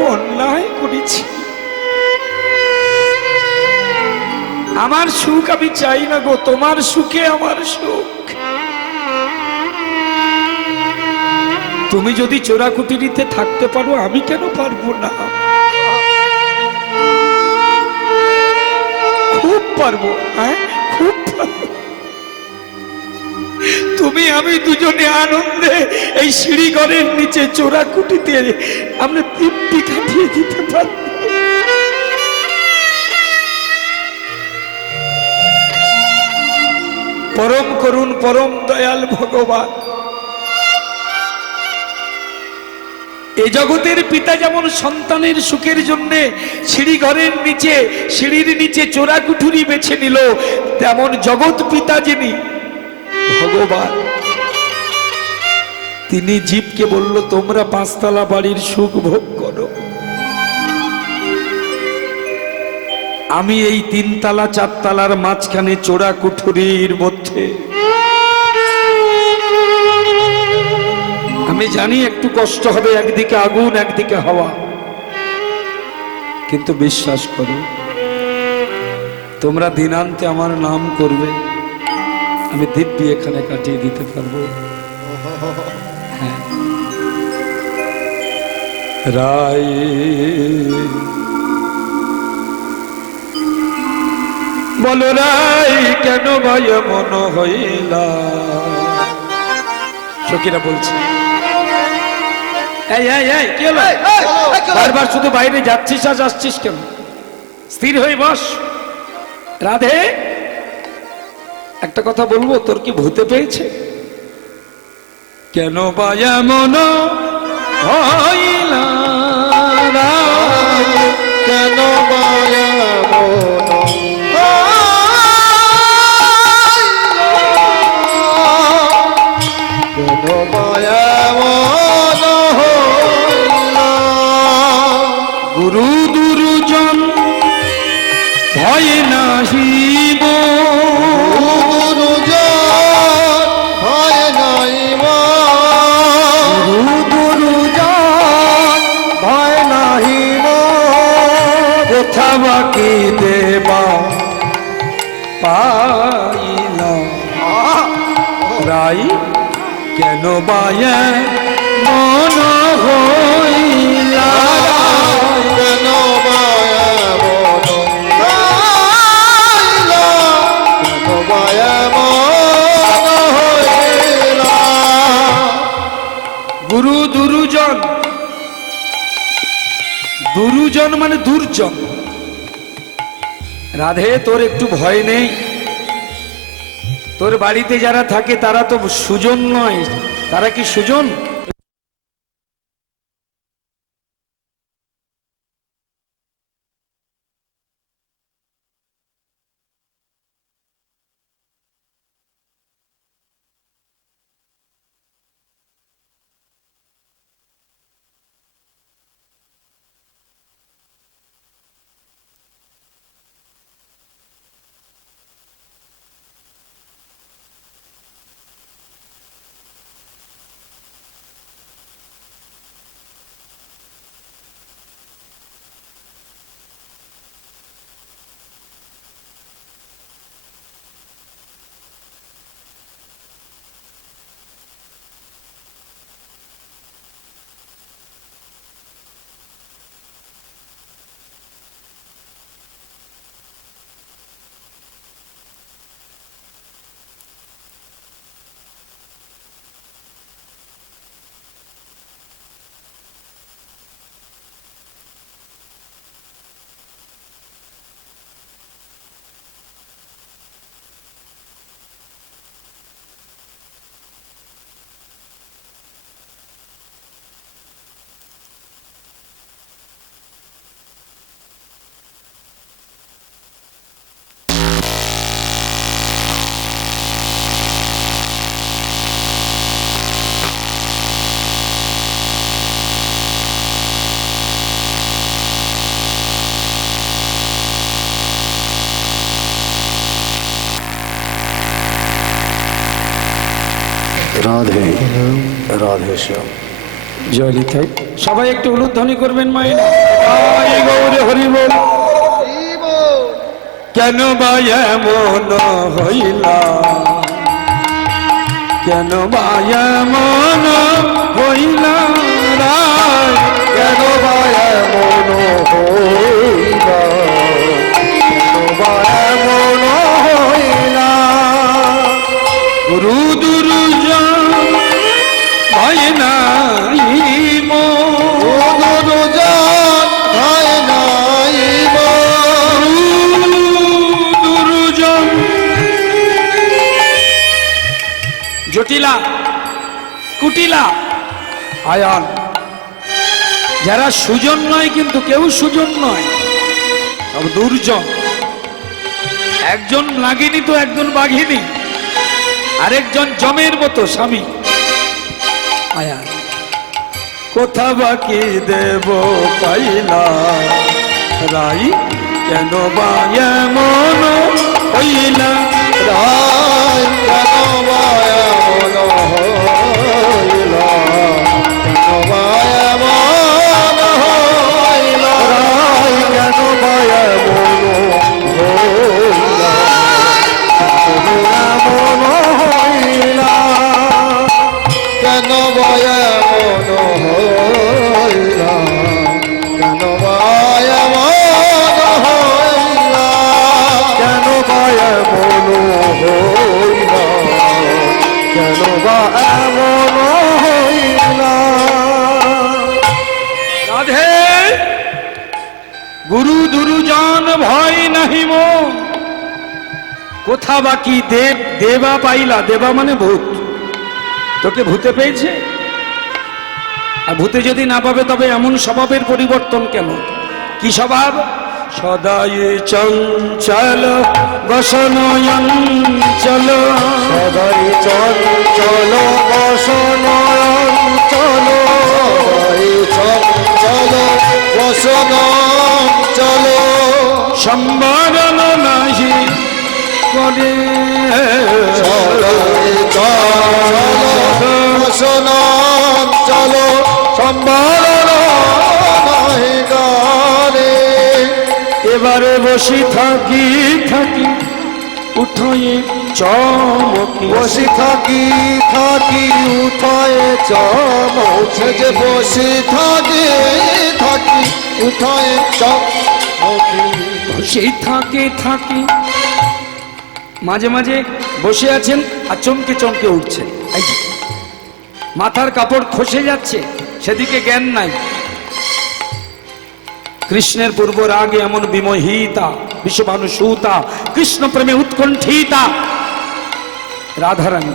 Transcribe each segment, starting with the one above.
অন্যায় করেছি। আমার সুখ আমি চাই না গো, তোমার সুখে আমার সুখ। তুমি যদি চোরা কুটিরিতে থাকতে পারো, আমি কেন পারব না? খুব পারব হ্যাঁ? তুমি, আমি দুজনে আনন্দে এই সিঁড়ি ঘরের নিচে চোরা কুটিতে আমরা তৃপ্তি কাটিয়ে দিতে পারব। পরম করুন পরম দয়াল ভগবান, এ জগতের পিতা যেমন সন্তানের সুখের জন্য সিঁড়ি ঘরের নিচে, সিঁড়ির নিচে চোরা কুঠুরি বেছে নিল, তেমন জগৎ পিতা যিনি ভগবান। তিনি জীবকে বলল, তোমরা পাঁচতলা বাড়ির সুখ ভোগ করো। আমি এই তিনতলা, চারতলার মাঝখানে চোরা কুঠুরির মধ্যে। আমি জানি একটু কষ্ট হবে, একদিকে আগুন, একদিকে হাওয়া। কিন্তু বিশ্বাস করো, তোমরা দিনান্তে আমার নাম করবে। আমি দিব্যি এখানে কাটিয়ে দিতে পারব। হ্যাঁ। রায়। বলো রাই কেন ভাই মন হইলা? সখীরা বলছে এই এই এই কি হলো? বারবার শুধু বাইরে যাচ্ছিস আর আসছিস কেন? স্থির হয়ে বস। রাধে। একটা কথা বলব তোর কি ভূতে পেয়েছে? কেন বা এমন হইলা দুরুজন মানে দুর্জন রাধে, তোর একটু ভয় নেই। তোর বাড়িতে যারা থাকে, তারা তো সুজন নয়। তারা কি সুজন? রাধে রাধে শ্যাম। জয় লিথাই সবাই একটু উলুধ্বনি করবেন, মায়ের। কেন বা এমন হইলা? কেন বা এমন হইলা? কুটিলা। আয়ান, যারা সুজন নয় কিন্তু কেউ সুজন নয়, সব দুর্জন। একজন নাগিনী তো একজন বাঘিনী, আরেকজন জমের মতো স্বামী। আয়ান, কোথা বাকি দেব পাইলা? রাই কেন বা এমন হইলা? রাই দেব পাইলা দেবা মানে ভূত। তোকে ভূতে পেয়েছে? আর ভূতে যদি না পাবে তবে এমন স্বভাবের পরিবর্তন কেন? কি স্বভাব? সদাই চঞ্চল বসনয়ন চল। সদাই চঞ্চল বসনয়ন চলো। সদাই চঞ্চল বসনয়ন চলো। সম্বরণ নাহি করে চলো এবারে বসি থাকি থাকি উঠয়ে চমকি বসে থাকি থাকি উঠায় চমক যে বসে থাকি থাকি উঠায় চমকি বসে থাকে থাকি মাঝে মাঝে বসে আছেন আর চমকে চমকে উঠছেন। এই যে, মাথার কাপড় খসে যাচ্ছে সেদিকে জ্ঞান নাই। কৃষ্ণের পূর্ব রাগে এমন বিমোহিতা বিশ্বভানুসূতা কৃষ্ণ প্রেমে উৎকণ্ঠিতা। রাধারানী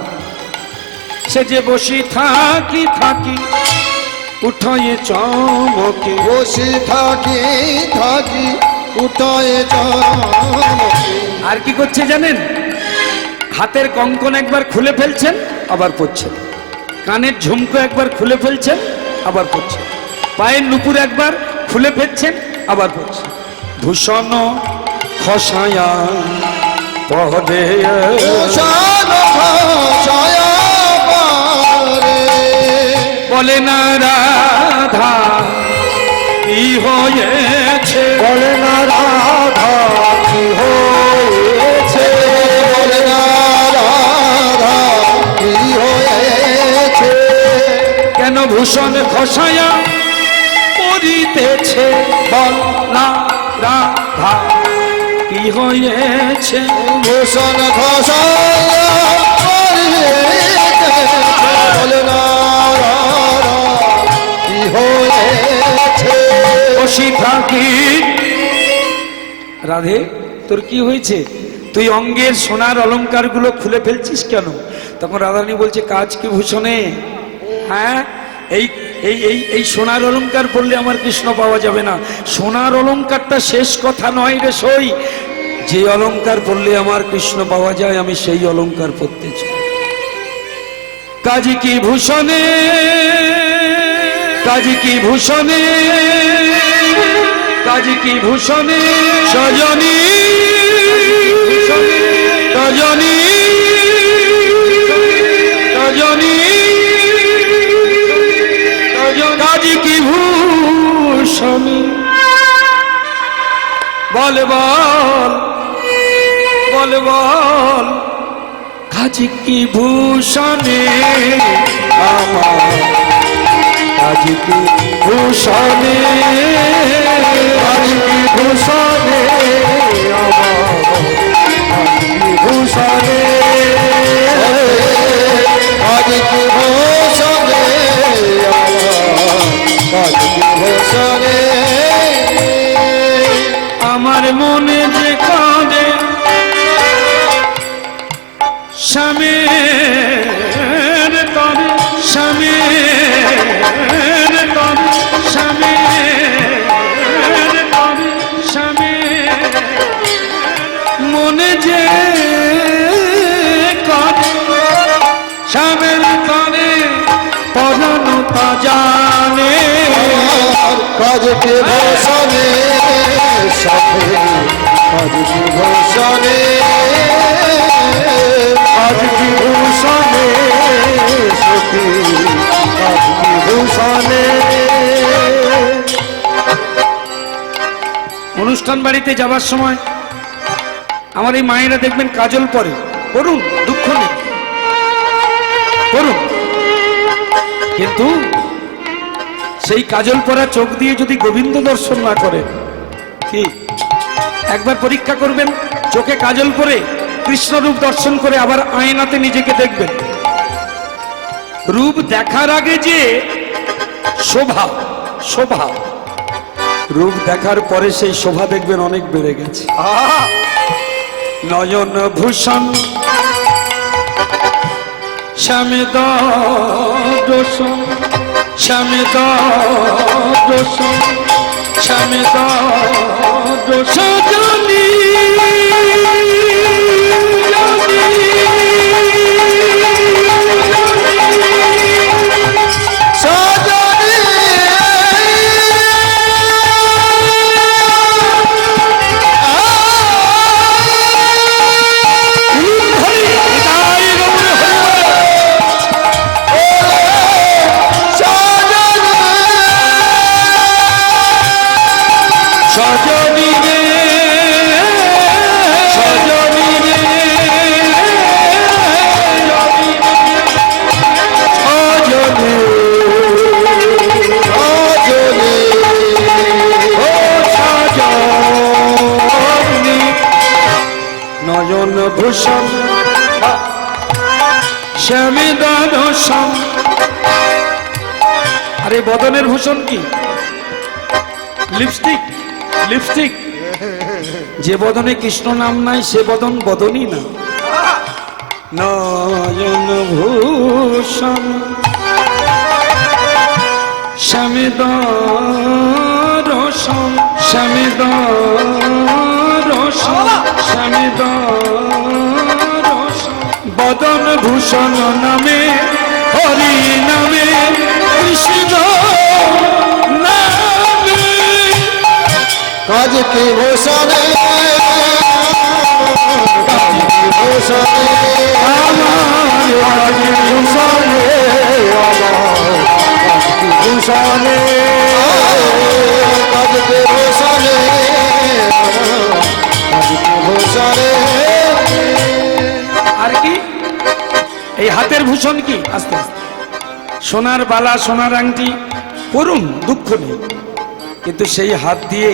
সে যে বসি থাকি থাকি উঠয়ে চমকে। বসে থাকি থাকি উঠায় চমকি। আর কি করছে জানেন? হাতের কঙ্কন একবার খুলে ফেলছেন আবার পড়ছেন কানের ঝুমকো একবার খুলে ফেলছেন আবার পড়ছেন পায়ের নুপুর একবার খুলে ফেলছেন আবার পড়ছেন ভূষণ খসায়া পারে বলে না রাধা কি হয়েছে ভূষণ খসায়া পড়িতেছে বল না রাধা। কি হয়েছে পড়িতেছে, না কি হয়েছে রাধে তোর কি হয়েছে? তুই অঙ্গের সোনার অলংকারগুলো খুলে ফেলছিস কেন? তখন রাধারানী বলছে কাজ কি ভূষণে? হ্যাঁ? এই এই এই এই সোনার অলংকার পড়লে আমার কৃষ্ণ পাওয়া যাবে না। সোনার অলংকারটা শেষ কথা নয় রে সই। যে অলংকার পড়লে আমার কৃষ্ণ পাওয়া যায়, আমি সেই অলংকার পড়তে চাই। কাজী কি ভূষণে, কাজী কি ভূষণে, কাজী কি ভূষণে, সজনী রজনী রজনী কি ভূষণী? বল বল বল বল, কাজী কি ভূষণে আমার? কাজী কি ভূষণে? কাজী কি ভূষণে? কি ঘোষণে ভূষণে সখী ঘোষণে অনুষ্ঠান বাড়িতে যাবার সময় আমার এই মায়েরা দেখবেন কাজল পরে। করুন দুঃখ নেই। করুন কিন্তু সেই কাজল পরা চোখ দিয়ে যদি গোবিন্দ দর্শন না করেন, কি? একবার পরীক্ষা করবেন? চোখে কাজল পরে কৃষ্ণরূপ দর্শন করে আবার আয়নাতে নিজেকে দেখবেন। রূপ দেখার আগে যে শোভা শোভা। রূপ দেখার পরে সেই শোভা দেখবেন অনেক বেড়ে গেছে। নয়ন ভূষণ স্বামী দোষণ স্বামী দোষণ স্বামী দোষণী সজনী বদনের ভূষণ কি? Lipstick lipstick. যে বদনে কৃষ্ণ নাম নাই, সে বদন বদনই না। নয়ন ভূষণ, স্বামী দর্শন স্বামী দর্শন স্বামী দর্শন। বদন ভূষণ নামে, হরি নামে নামে। কাজ কি ঘোষণে কাজ কি আমার ভূষণে ভূষণে কাজ আর কি? এই হাতের ভূষণ কি? আস্তে আস্তে। সোনার বালা, সোনার আংটি করুন দুঃখ নেই। কিন্তু সেই হাত দিয়ে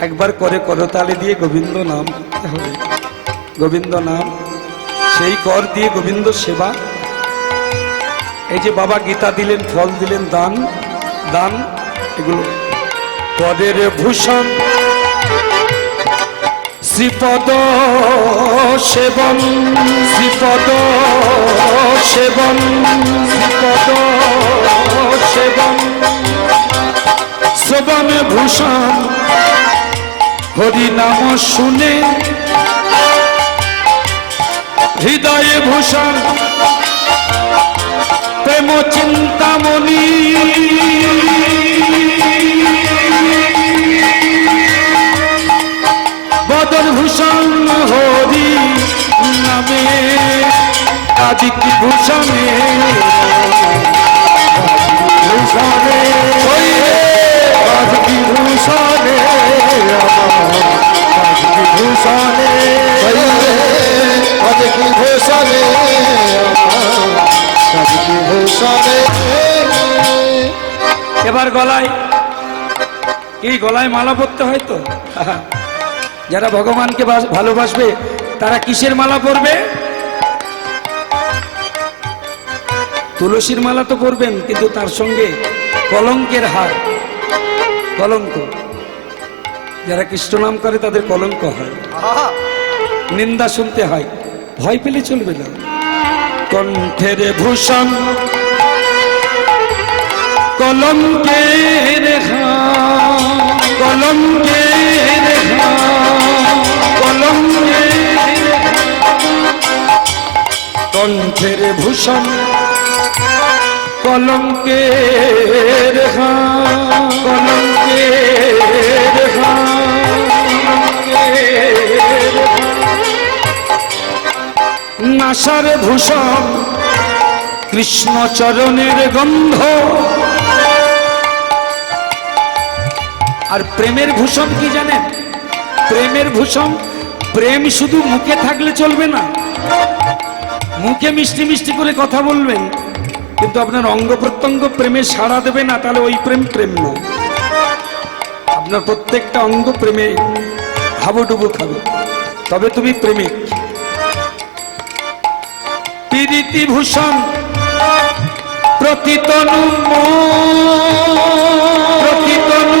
একবার করে করতালি দিয়ে গোবিন্দ নাম হবে। গোবিন্দ নাম, সেই কর দিয়ে গোবিন্দ সেবা। এই যে বাবা গীতা দিলেন, ফল দিলেন, দান দান, এগুলো। পদের ভূষণ শ্রীপদ সেবন শ্রীপদ সেবন শ্রীপদ সেবন। শ্রবণ ভূষণ হরি নাম শুনে। হৃদয়ে ভূষণ, প্রেম চিন্তামণি। হরি নামে কাদিক ভূষণে। ভূষণে কাদিক ভূষণে কাদিক ভূষণে কাদিক ভূষণে। কাদিক ভূষণে এবার গলায় এই গলায় মালা পরতে হয় তো? যারা ভগবানকে ভালোবাসবে, তারা কিসের মালা পরবে? তুলসীর মালা তো পরবেন, কিন্তু তার সঙ্গে কলঙ্কের হার। কলঙ্ক। যারা কৃষ্ণ নাম করে, তাদের কলঙ্ক হয়। নিন্দা শুনতে হয়। ভয় পেলে চলবে না। কণ্ঠের ভূষণ। কলঙ্কের কলঙ্কের কণ্ঠের ভূষণ কলঙ্কের হার, নাসার ভূষণ কৃষ্ণ চরণের গন্ধ। আর প্রেমের ভূষণ কি জানেন? প্রেমের ভূষণ প্রেম শুধু মুখে থাকলে চলবে না। মুখে মিষ্টি মিষ্টি করে কথা বলবেন, কিন্তু আপনার অঙ্গ প্রত্যঙ্গ প্রেমে সাড়া দেবে না, তাহলে ওই প্রেম প্রেম নয়। আপনার প্রত্যেকটা অঙ্গ প্রেমে হাবুডুবু খাবে। তবে তুমি প্রেমিক। প্রীতি ভূষণ প্রতিতনু প্রতিতনু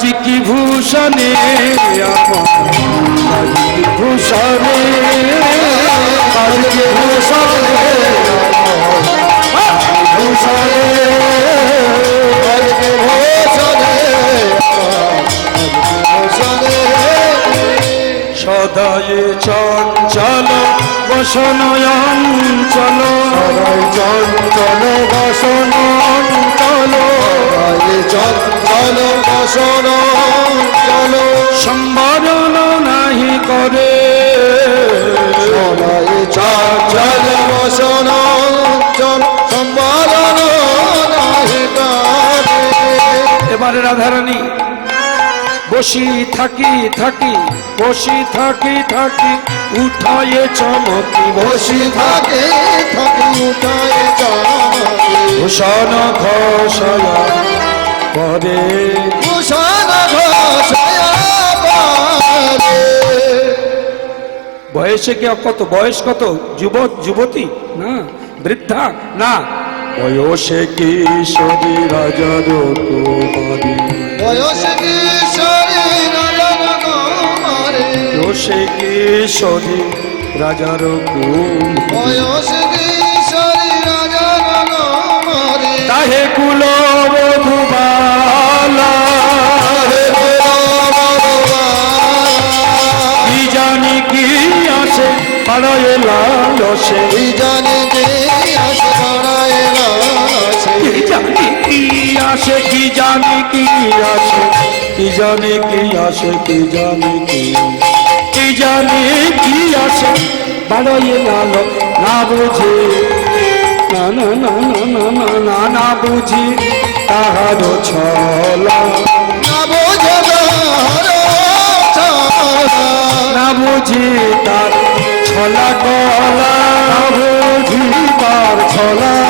আজ কি ভূষণে আপন? সদায়ে চঞ্চল বসনয়ঞ্চল সদাই চঞ্চল বসন চল সদাই চঞ্চল বসন চল সম্বরণ নাহি করে। সদাই চঞ্চল বসন চল সম্বরণ নাহি করে। এবারে রাধারানী বসি থাকি থাকি বসি থাকি থাকি উঠায়ে চমকি বসি থাকে থাকি উঠায় চমকি। ভূষণ ঘোষয় পরে ভূষণ ঘোষয়া বয়সে কি কত? বয়স কত? যুবক যুবতী? না বৃদ্ধা? না। বয়সে কিশোরী রাজার কুমারী বয়স কিশোরী বয়সে কিশোরী রাজার কুমারী বয়স কিশোরী রাজন কুমারী তাহে কুল বধুবালা কি জানি কি আসে পাড়ায় লালসে। জানি যে আস ছড়ায় আছে কি জানি কি আসে কি জানি কি আসে কি জানি কি আসে কি জানি কি কি জানি কি আসে বাড়াইয়ে লাল না বুঝে। না না না না না না না না বুঝি। তাহার ছলা। না বোঝো না বুঝি তার ছলা না বুঝি তার ছলা।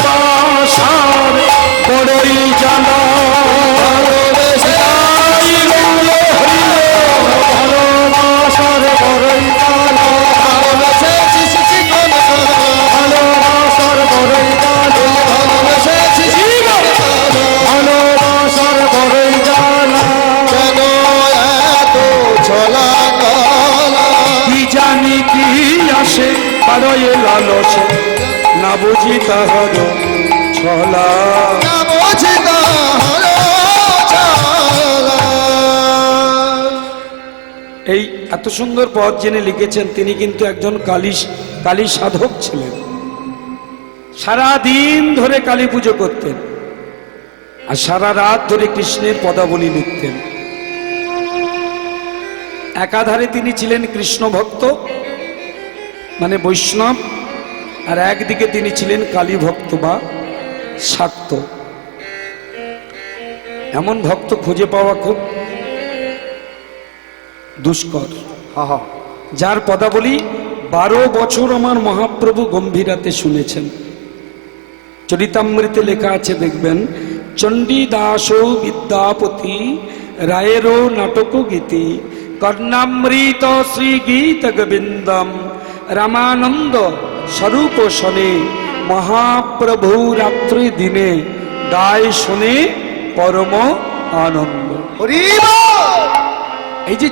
ভালোবাসার বড়ই জানা। জানা কি আসে পারয়ে লালসে না বুঝি তাহার এই এত সুন্দর পদ যিনি লিখেছেন, তিনি কিন্তু একজন কালী কালী সাধক ছিলেন। সারা দিন ধরে কালী পুজো করতেন আর সারা রাত ধরে কৃষ্ণের পদাবলী লিখতেন। একাধারে তিনি ছিলেন কৃষ্ণ ভক্ত মানে বৈষ্ণব, আর একদিকে তিনি ছিলেন কালী ভক্ত বা শাক্ত এমন ভক্ত খুঁজে পাওয়া খুব দুষ্কর। যার পদাবলী বারো বছর আমার মহাপ্রভু গম্ভীরাতে শুনেছেন। চরিতামৃতে লেখা আছে দেখবেন চণ্ডীদাস বিদ্যাপতি রায়েরও নাটক গীতি কর্ণামৃত শ্রী গীত গোবিন্দম রামানন্দ স্বরূপ শনে। মহাপ্রভু রাত্রি দিনে গায় শুনে পরম আনন্দ। এই যে